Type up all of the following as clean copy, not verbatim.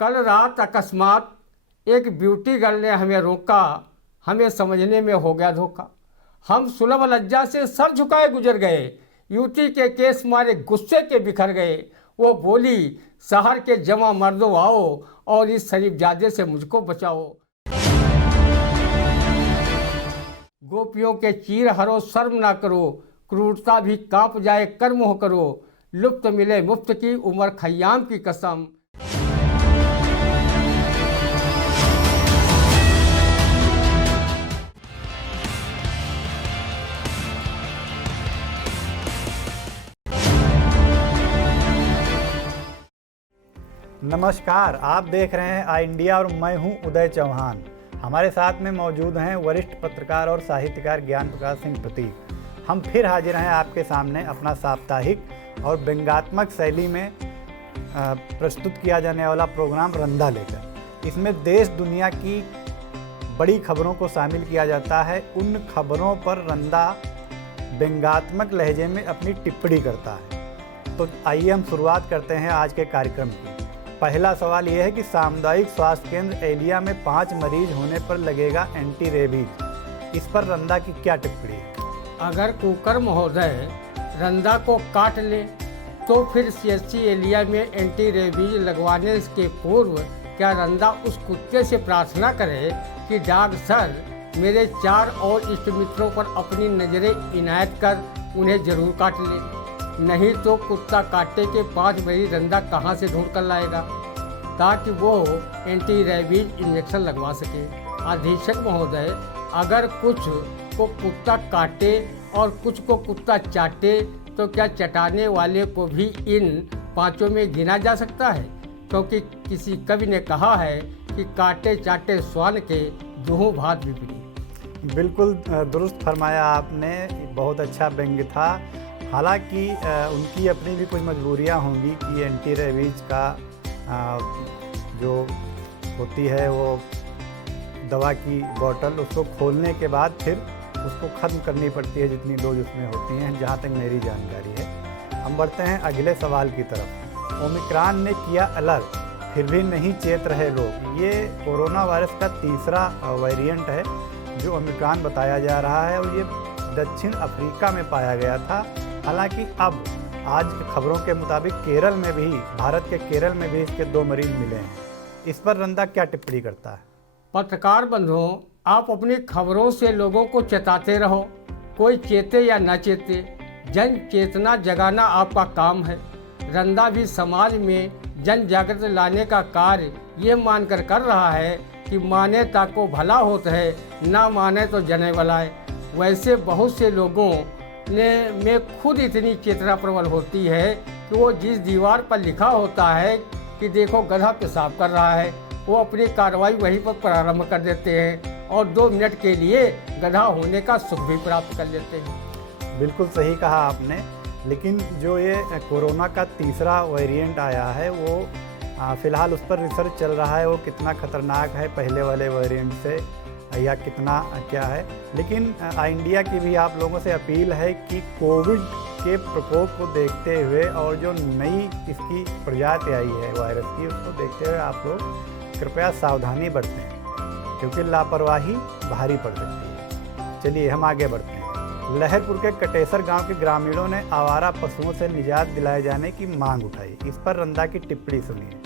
कल रात अकस्मात एक ब्यूटी गर्ल ने हमें रोका, हमें समझने में हो गया धोखा। हम सुलभ लज्जा से सर झुकाए गुजर गए, युवती के केस मारे गुस्से के बिखर गए। वो बोली, शहर के जमा मर्दों आओ और इस शरीफजादे से मुझको बचाओ। गोपियों के चीर हरो शर्म ना करो, क्रूरता भी कांप जाए कर्म हो करो। लुप्त मिले मुफ्त की उम्र खयाम की कसम। नमस्कार, आप देख रहे हैं आई इंडिया और मैं हूं उदय चौहान। हमारे साथ में मौजूद हैं वरिष्ठ पत्रकार और साहित्यकार ज्ञान प्रकाश सिंह प्रतीक। हम फिर हाजिर हैं आपके सामने अपना साप्ताहिक और व्यंग्यात्मक शैली में प्रस्तुत किया जाने वाला प्रोग्राम रंधा लेकर। इसमें देश दुनिया की बड़ी खबरों को शामिल किया जाता है। उन खबरों पर रंधा व्यंग्यात्मक लहजे में अपनी टिप्पणी करता है। तो आइए हम शुरुआत करते हैं आज के कार्यक्रम की। पहला सवाल यह है कि सामुदायिक स्वास्थ्य केंद्र एलिया में 5 मरीज होने पर लगेगा एंटी रेबीज। इस पर रंधा की क्या टिप्पणी है? अगर कुकर महोदय रंधा को काट ले तो फिर सीएचसी एलिया में एंटी रेबीज लगवाने के पूर्व क्या रंधा उस कुत्ते से प्रार्थना करे कि डॉक्टर सर मेरे 4 और इष्ट मित्रों पर अपनी नज़रें इनायत कर उन्हें जरूर काट ले। नहीं तो कुत्ता काटे के 5 मरीज रंधा कहाँ से ढूंढ कर लाएगा ताकि वो एंटी रेबीज इंजेक्शन लगवा सके। अधीक्षक महोदय, अगर कुछ को कुत्ता काटे और कुछ को कुत्ता चाटे तो क्या चटाने वाले को भी इन 5 में गिना जा सकता है? क्योंकि किसी कवि ने कहा है कि काटे चाटे श्वान के दुहू भात विपरीत। बिल्कुल दुरुस्त फरमाया आपने, बहुत अच्छा व्यंग्य था। हालांकि उनकी अपनी भी कुछ मजबूरियां होंगी कि एंटी रेबीज का जो होती है वो दवा की बोतल, उसको खोलने के बाद फिर उसको ख़त्म करनी पड़ती है जितनी डोज उसमें होती हैं, जहाँ तक मेरी जानकारी है। हम बढ़ते हैं अगले सवाल की तरफ। ओमिक्रॉन ने किया अलर्ट, फिर भी नहीं चेत रहे लोग। ये कोरोना वायरस का तीसरा वेरिएंट है जो ओमिक्रॉन बताया जा रहा है और ये दक्षिण अफ्रीका में पाया गया था। हालांकि अब आज की खबरों के मुताबिक केरल में भी, भारत के केरल में भी इसके 2 मरीज मिले हैं। इस पर रंधा क्या टिप्पणी करता है? पत्रकार बंधुओं, आप अपनी खबरों से लोगों को चेताते रहो, कोई चेते या न चेते, जन चेतना जगाना आपका काम है। रंधा भी समाज में जन जागृति लाने का कार्य ये मानकर कर रहा है कि माने ताको भला होता है, ना माने तो जने भलाए। वैसे बहुत से लोगों में खुद इतनी चेतना प्रबल होती है कि वो जिस दीवार पर लिखा होता है कि देखो गधा पेशाब कर रहा है, वो अपनी कार्रवाई वहीं पर प्रारंभ कर देते हैं और 2 मिनट के लिए गधा होने का सुख भी प्राप्त कर लेते हैं। बिल्कुल सही कहा आपने। लेकिन जो ये कोरोना का तीसरा वेरिएंट आया है वो फ़िलहाल उस पर रिसर्च चल रहा है, वो कितना खतरनाक है पहले वाले वेरिएंट से या कितना क्या है। लेकिन इंडिया की भी आप लोगों से अपील है कि कोविड के प्रकोप को देखते हुए और जो नई इसकी प्रजाति आई है वायरस की, उसको देखते हुए आप लोग कृपया सावधानी बरतें, क्योंकि लापरवाही भारी पड़ सकती है। चलिए हम आगे बढ़ते हैं। लहरपुर के कटेसर गांव के ग्रामीणों ने आवारा पशुओं से निजात दिलाए जाने की मांग उठाई। इस पर रंधा की टिप्पणी सुनिए।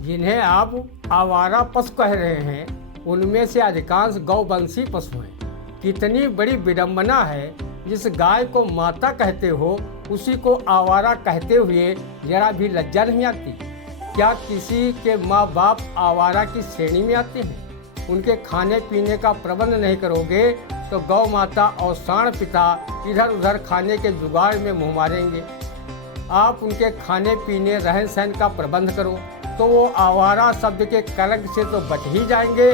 जिन्हें आप आवारा पशु कह रहे हैं उनमें से अधिकांश गौवंशी पशु हैं। कितनी बड़ी विडंबना है, जिस गाय को माता कहते हो उसी को आवारा कहते हुए जरा भी लज्जा नहीं आती? क्या किसी के माँ बाप आवारा की श्रेणी में आते हैं? उनके खाने पीने का प्रबंध नहीं करोगे तो गौ माता और सांड पिता इधर उधर खाने के जुगाड़ में मुँह मारेंगे। आप उनके खाने पीने रहन सहन का प्रबंध करो तो वो आवारा शब्द के कलंक से तो बच ही जाएंगे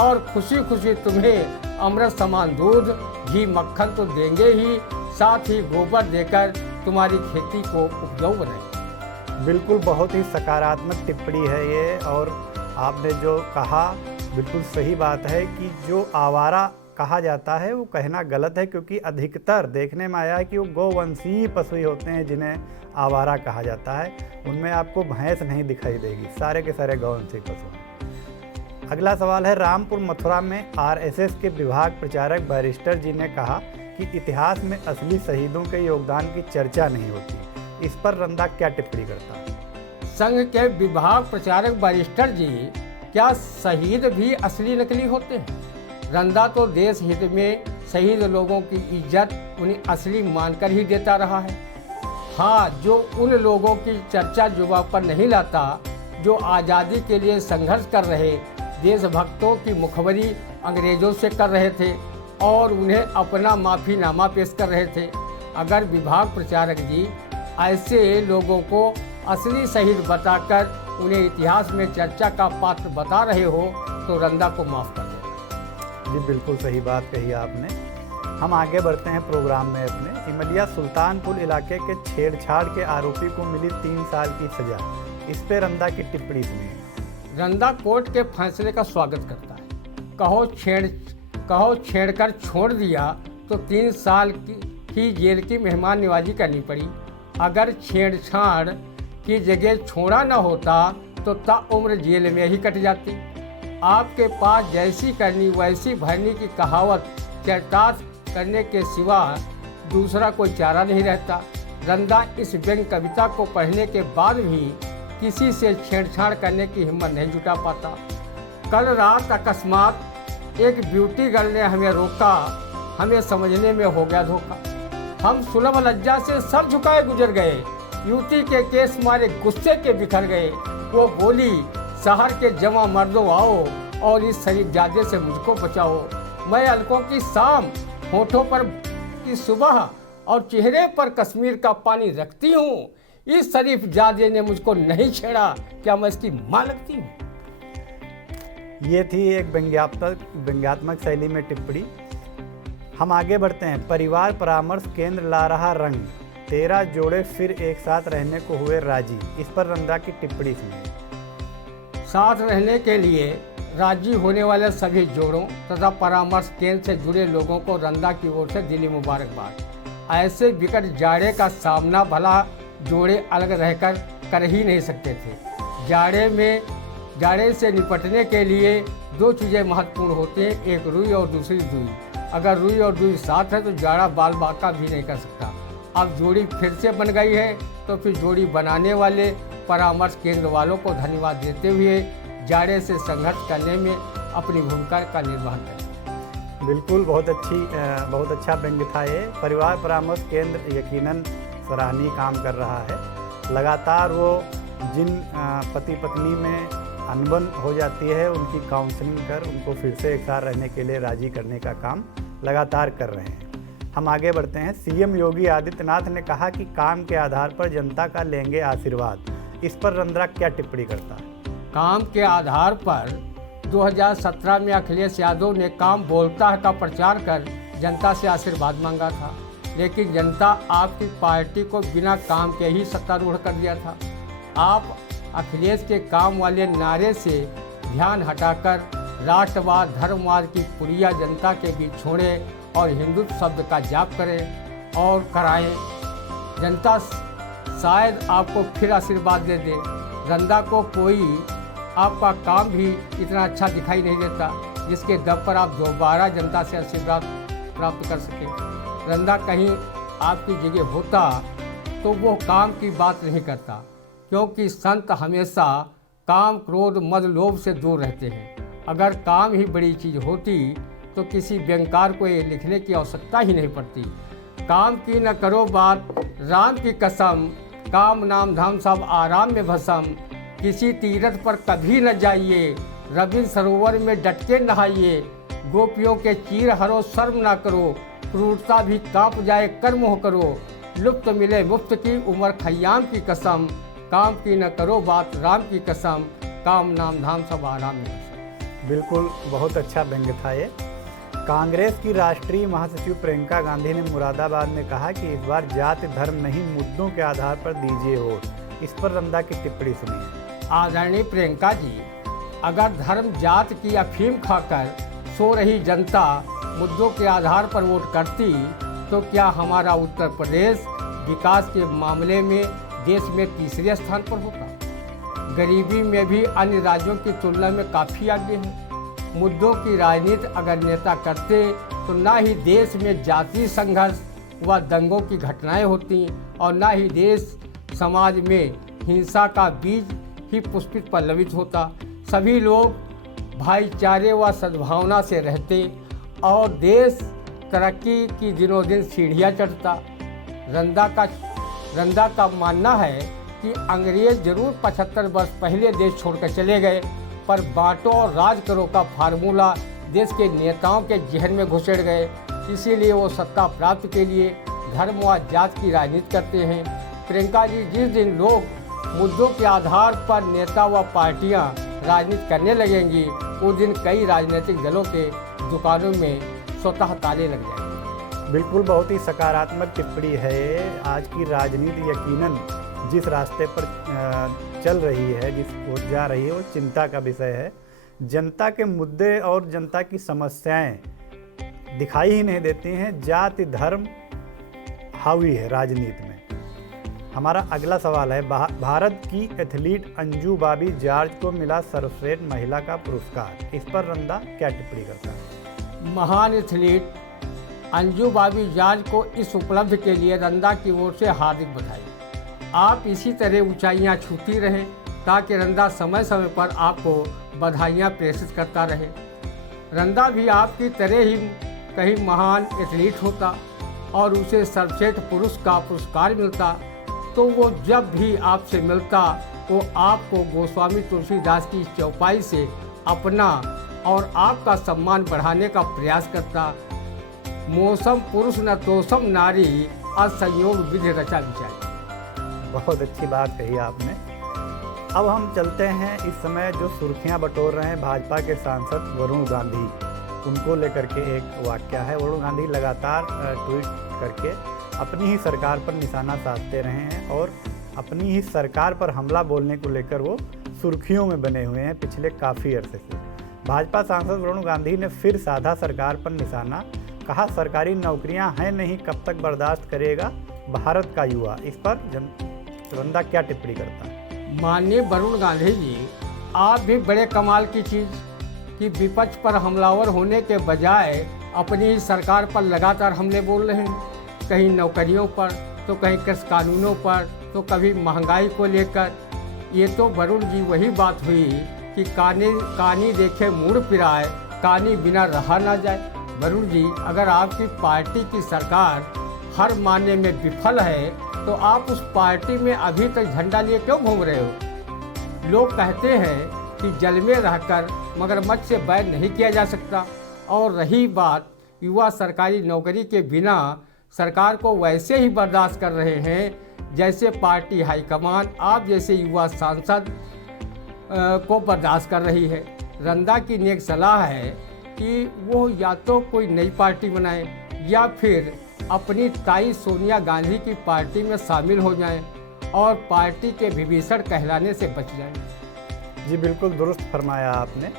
और खुशी खुशी तुम्हें अमृत समान दूध घी मक्खन तो देंगे ही, साथ ही गोबर देकर तुम्हारी खेती को उपजाऊ बनाएंगे। बिल्कुल बहुत ही सकारात्मक टिप्पणी है ये, और आपने जो कहा बिल्कुल सही बात है कि जो आवारा कहा जाता है वो कहना गलत है, क्योंकि अधिकतर देखने में आया है कि वो गौवंशीय पशु ही होते हैं जिन्हें आवारा कहा जाता है। उनमें आपको भैंस नहीं दिखाई देगी, सारे के सारे गौवंशीय पशु हैं। अगला सवाल है, रामपुर मथुरा में आरएसएस के विभाग प्रचारक बैरिस्टर जी ने कहा कि इतिहास में असली शहीदों के योगदान की चर्चा नहीं होती। इस पर रंदा क्या टिप्पणी करता है? संघ के विभाग प्रचारक बैरिस्टर जी, क्या शहीद भी असली नकली होते हैं? रंदा तो देश हित में शहीद लोगों की इज्जत उन्हें असली मानकर ही देता रहा है। हाँ, जो उन लोगों की चर्चा जुबान पर नहीं लाता जो आज़ादी के लिए संघर्ष कर रहे देशभक्तों की मुखबरी अंग्रेजों से कर रहे थे और उन्हें अपना माफ़ीनामा पेश कर रहे थे। अगर विभाग प्रचारक जी ऐसे लोगों को असली शहीद बताकर उन्हें इतिहास में चर्चा का पात्र बता रहे हो तो रंदा को माफ़ कर दो। जी बिल्कुल सही बात कही आपने। हम आगे बढ़ते हैं प्रोग्राम में अपने। इमलिया सुल्तानपुर इलाके के छेड़छाड़ के आरोपी को मिली 3 साल की सजा। इस पे रंदा की टिप्पणी सुनिए। रंदा कोर्ट के फैसले का स्वागत करता है। कहो छेड़कर छोड़ दिया तो 3 साल की जेल की मेहमान नवाजी करनी पड़ी। अगर छेड़छाड़ की जगह छोड़ा न होता तो ताउम्र जेल में ही कट जाती। आपके पास जैसी करनी वैसी भरनी की कहावत चरितार्थ करने के सिवा दूसरा कोई चारा नहीं रहता। रंदा इस व्यंग्य कविता को पढ़ने के बाद भी किसी से छेड़छाड़ करने की हिम्मत नहीं जुटा पाता। कल रात अकस्मात एक ब्यूटी गर्ल ने हमें रोका, हमें समझने में हो गया धोखा। हम सुलभ लज्जा से सर झुकाए गुजर गए, युवती के केस मारे गुस्से के बिखर गए। वो बोली, शहर के जवां मर्दों आओ और इस शरीफजादे से मुझको बचाओ। मैं अलकों की शाम, होठों पर की सुबह और चेहरे पर कश्मीर का पानी रखती हूँ। इस शरीफजादे ने मुझको नहीं छेड़ा, क्या मैं इसकी मां लगती हूँ? ये थी एक व्यंग्यात्मक शैली में टिप्पणी। हम आगे बढ़ते हैं। परिवार परामर्श केंद्र ला रहा रंग, 13 जोड़े फिर एक साथ रहने को हुए राजी। इस पर रंदा की टिप्पणी सुनिए। साथ रहने के लिए राजी होने वाले सभी जोड़ों तथा परामर्श केंद्र से जुड़े लोगों को रंदा की ओर से दिली मुबारकबाद। ऐसे विकट जाड़े का सामना भला जोड़े अलग रहकर कर ही नहीं सकते थे। जाड़े से निपटने के लिए 2 चीज़ें महत्वपूर्ण होती हैं, एक रुई और दूसरी दुई। अगर रुई और दुई साथ है तो जाड़ा बाल बाका भी नहीं कर सकता। अब जोड़ी फिर से बन गई है तो फिर जोड़ी बनाने वाले परामर्श केंद्र वालों को धन्यवाद देते हुए जाड़े से संघर्ष करने में अपनी भूमिका का निर्वहन करें। बिल्कुल, बहुत अच्छा व्यंग्य था ये। परिवार परामर्श केंद्र यकीनन सराहनीय काम कर रहा है। लगातार वो जिन पति पत्नी में अनबन हो जाती है उनकी काउंसलिंग कर उनको फिर से एक साथ रहने के लिए राजी करने का काम लगातार कर रहे हैं। हम आगे बढ़ते हैं। सीएम योगी आदित्यनाथ ने कहा कि काम के आधार पर जनता का लेंगे आशीर्वाद। इस पर रंदा क्या टिप्पणी करता है? काम के आधार पर 2017 में अखिलेश यादव ने काम बोलता है का प्रचार कर जनता से आशीर्वाद मांगा था, लेकिन जनता आपकी पार्टी को बिना काम के ही सत्तारूढ़ कर दिया था। आप अखिलेश के काम वाले नारे से ध्यान हटाकर राष्ट्रवाद धर्मवाद की पुड़िया जनता के बीच छोड़ें और हिंदुत्व शब्द का जाप करें और कराएं। जनता शायद आपको फिर आशीर्वाद दे दे। रंदा को कोई आपका काम भी इतना अच्छा दिखाई नहीं देता जिसके दम पर आप दोबारा जनता से आशीर्वाद प्राप्त कर सकें। रंदा कहीं आपकी जगह होता तो वो काम की बात नहीं करता, क्योंकि संत हमेशा काम क्रोध मद लोभ से दूर रहते हैं। अगर काम ही बड़ी चीज़ होती तो किसी व्यंग्यकार को ये लिखने की आवश्यकता ही नहीं पड़ती। काम की न करो बात राम की कसम, काम नाम धाम सब आराम में भस्म। किसी तीर्थ पर कभी न जाइए, रविंद्र सरोवर में डट के नहाइए। गोपियों के चीर हरो शर्म ना करो, क्रूरता भी कांप जाए कर्म हो करो। लुप्त मिले मुफ्त की उम्र खयाम की कसम, काम की न करो बात राम की कसम। काम नाम धाम सब आराम में भस्म। बिल्कुल, बहुत अच्छा व्यंग्य था ये। कांग्रेस की राष्ट्रीय महासचिव प्रियंका गांधी ने मुरादाबाद में कहा कि इस बार जाति धर्म नहीं मुद्दों के आधार पर दीजिए वोट। इस पर रंदा की टिप्पणी सुनिए। आदरणीय प्रियंका जी, अगर धर्म जात की अफीम खाकर सो रही जनता मुद्दों के आधार पर वोट करती तो क्या हमारा उत्तर प्रदेश विकास के मामले में देश में तीसरे स्थान पर होता। गरीबी में भी अन्य राज्यों की तुलना में काफ़ी आगे है। मुद्दों की राजनीति अगर नेता करते तो ना ही देश में जातीय संघर्ष व दंगों की घटनाएं होती और ना ही देश समाज में हिंसा का बीज ही पुष्पित पल्लवित होता। सभी लोग भाईचारे व सद्भावना से रहते और देश तरक्की की दिनों दिन सीढ़ियाँ चढ़ता। रंदा का मानना है कि अंग्रेज जरूर 75 वर्ष पहले देश छोड़कर चले गए, पर बांटो और राज करो का फार्मूला देश के नेताओं के जहन में घुसेड़ गए। इसीलिए वो सत्ता प्राप्ति के लिए धर्म व जात की राजनीति करते हैं। प्रियंका जी, जिस दिन लोग मुद्दों के आधार पर नेता व पार्टियां राजनीति करने लगेंगी उस दिन कई राजनीतिक दलों के दुकानों में स्वतः ताले लग जाएंगे। बिल्कुल, बहुत ही सकारात्मक टिप्पणी है। आज की राजनीति यकीनन जिस रास्ते पर चल रही है, जिस ओर जा रही है, वो चिंता का विषय है। जनता के मुद्दे और जनता की समस्याएं दिखाई ही नहीं देती हैं। जाति धर्म हावी है राजनीति में। हमारा अगला सवाल है, भारत की एथलीट अंजू बॉबी जॉर्ज को मिला सर्वश्रेष्ठ महिला का पुरस्कार। इस पर रंदा क्या टिप्पणी करता है? महान एथलीट अंजू बॉबी जॉर्ज को इस उपलब्धि के लिए रंदा की ओर से हार्दिक बधाई। आप इसी तरह ऊंचाइयां छूती रहें ताकि रंदा समय समय पर आपको बधाइयां प्रेषित करता रहे। रंदा भी आपकी तरह ही कहीं महान एथलीट होता और उसे सर्वश्रेष्ठ पुरुष का पुरस्कार मिलता तो वो जब भी आपसे मिलता वो आपको गोस्वामी तुलसीदास की चौपाई से अपना और आपका सम्मान बढ़ाने का प्रयास करता। मौसम पुरुष न तोसम नारी, असंयोग विधि रचा विचार। बहुत अच्छी बात कही आपने। अब हम चलते हैं, इस समय जो सुर्खियां बटोर रहे हैं भाजपा के सांसद वरुण गांधी, उनको लेकर के एक वाक्य है। वरुण गांधी लगातार ट्वीट करके अपनी ही सरकार पर निशाना साधते रहे हैं और अपनी ही सरकार पर हमला बोलने को लेकर वो सुर्खियों में बने हुए हैं पिछले काफ़ी अरसे से। भाजपा सांसद वरुण गांधी ने फिर साधा सरकार पर निशाना। कहा, सरकारी नौकरियां हैं नहीं, कब तक बर्दाश्त करेगा भारत का युवा। इस पर रंदा क्या टिप्पणी करता है? माननीय वरुण गांधी जी, आप भी बड़े कमाल की चीज़ कि विपक्ष पर हमलावर होने के बजाय अपनी ही सरकार पर लगातार हमले बोल रहे हैं। कहीं नौकरियों पर तो कहीं कृषि कानूनों पर तो कभी महंगाई को लेकर। ये तो वरुण जी वही बात हुई कि कानी देखे मुड़ फिराए, कानी बिना रहा ना जाए। वरुण जी, अगर आपकी पार्टी की सरकार हर मायने में विफल है तो आप उस पार्टी में अभी तक झंडा लिए क्यों घूम रहे हो? लोग कहते हैं कि जल में रहकर मगरमच्छ से बैर नहीं किया जा सकता। और रही बात युवा सरकारी नौकरी के बिना सरकार को वैसे ही बर्दाश्त कर रहे हैं जैसे पार्टी हाईकमान आप जैसे युवा सांसद को बर्दाश्त कर रही है। रंदा की नेक सलाह है कि वो या तो कोई नई पार्टी बनाए या फिर अपनी ताई सोनिया गांधी की पार्टी में शामिल हो जाएं और पार्टी के विभीषण कहलाने से बच जाएं। जी बिल्कुल दुरुस्त फरमाया आपने।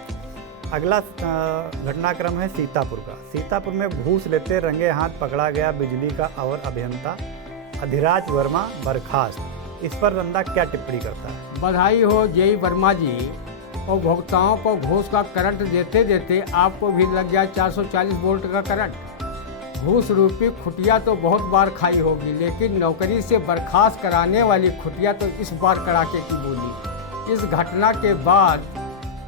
अगला घटनाक्रम है सीतापुर का। सीतापुर में घूस लेते रंगे हाथ पकड़ा गया बिजली का अवर अभियंता अधिराज वर्मा बर्खास्त। इस पर रंदा क्या टिप्पणी करता है? बधाई हो जेई वर्मा जी, और उपभोक्ताओं को घूस का करंट देते देते आपको भी लग गया 440 वोल्ट का करंट। घूस रूपी खुटिया तो बहुत बार खाई होगी, लेकिन नौकरी से बर्खास्त कराने वाली खुटिया तो इस बार कड़ाके की बोली। इस घटना के बाद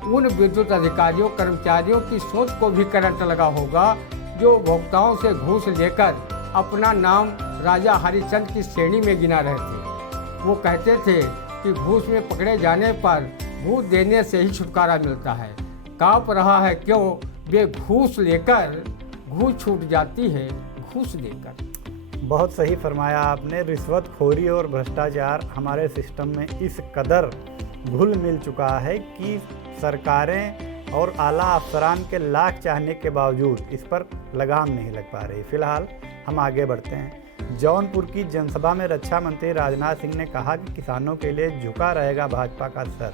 उन विद्युत अधिकारियों कर्मचारियों की सोच को भी करंट लगा होगा जो उपभोक्ताओं से घूस लेकर अपना नाम राजा हरिश्चंद्र की श्रेणी में गिना रहे थे। वो कहते थे कि घूस में पकड़े जाने पर घूस देने से ही छुटकारा मिलता है। काँप रहा है क्यों वे घूस लेकर, घूस छूट जाती है घूस देकर। बहुत सही फरमाया आपने। रिश्वतखोरी और भ्रष्टाचार हमारे सिस्टम में इस कदर घुल मिल चुका है कि सरकारें और आला अफसरान के लाख चाहने के बावजूद इस पर लगाम नहीं लग पा रही। फिलहाल हम आगे बढ़ते हैं। जौनपुर की जनसभा में रक्षा मंत्री राजनाथ सिंह ने कहा कि किसानों के लिए झुका रहेगा भाजपा का सर।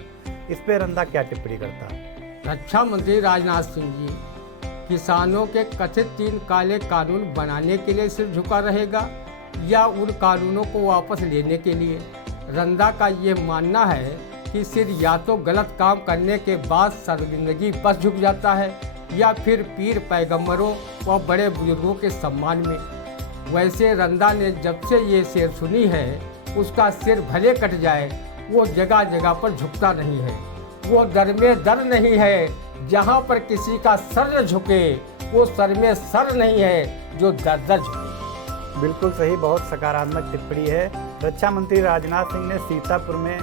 इस पर रंदा क्या टिप्पणी करता है? रक्षा मंत्री राजनाथ सिंह जी किसानों के कथित 3 काले कानून बनाने के लिए सिर झुका रहेगा या उन कानूनों को वापस लेने के लिए। रंदा का ये मानना है कि सिर या तो गलत काम करने के बाद शर्मिंदगी बस झुक जाता है या फिर पीर पैगंबरों व बड़े बुजुर्गों के सम्मान में। वैसे रंदा ने जब से ये शेर सुनी है, उसका सिर भले कट जाए, वो जगह जगह पर झुकता नहीं है। वो दर में दर नहीं है जहाँ पर किसी का सर झुके, वो सर में सर नहीं है जो दर दर झुके। बिल्कुल सही, बहुत सकारात्मक टिप्पणी है। रक्षा मंत्री राजनाथ सिंह ने सीतापुर में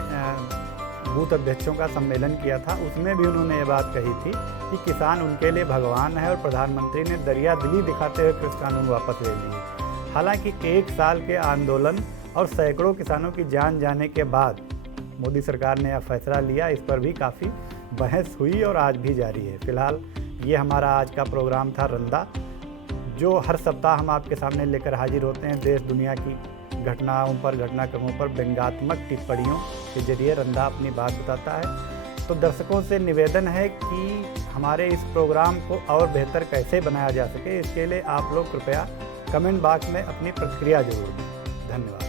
बूथ अध्यक्षों का सम्मेलन किया था, उसमें भी उन्होंने ये बात कही थी कि किसान उनके लिए भगवान है और प्रधानमंत्री ने दरिया दिली दिखाते हुए कृषि कानून वापस ले लिए। हालांकि 1 साल के आंदोलन और सैकड़ों किसानों की जान जाने के बाद मोदी सरकार ने यह फैसला लिया। इस पर भी काफ़ी बहस हुई और आज भी जारी है। फिलहाल ये हमारा आज का प्रोग्राम था रंदा, जो हर सप्ताह हम आपके सामने लेकर हाजिर होते हैं। देश दुनिया की घटनाओं पर, घटनाक्रमों पर व्यंग्यात्मक टिप्पणियों के जरिए रंदा अपनी बात बताता है। तो दर्शकों से निवेदन है कि हमारे इस प्रोग्राम को और बेहतर कैसे बनाया जा सके, इसके लिए आप लोग कृपया कमेंट बॉक्स में अपनी प्रतिक्रिया जरूर दें। धन्यवाद।